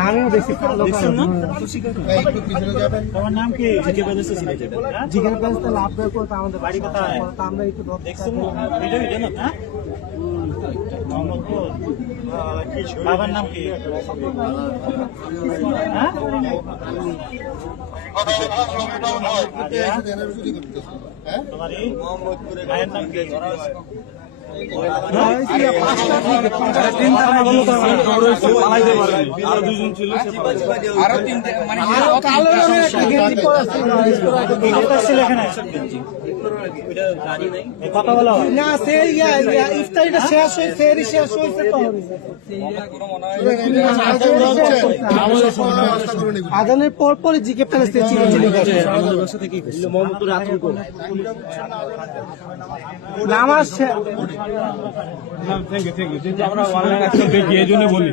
আমিও দেখছি তোমার নাম কি? জিজ্ঞাসা প্যালেস তো লাভ দেওয়ার পর আমাদের বাড়ি কোথায়? আমরা একটু দেখছেন না? এটা না, হ্যাঁ? মোহাম্মদপুর। বাবার নাম কি? হ্যাঁ? তোমারই মায়ের নাম কি? কথা বলো না সে ইফতারিটা শেষ হয়েছে শেষ হয়েছে তো আদানের পর পরে জিকে প্যালেস আমার আমরা অনলাইন দেখি এই জন্য বলি।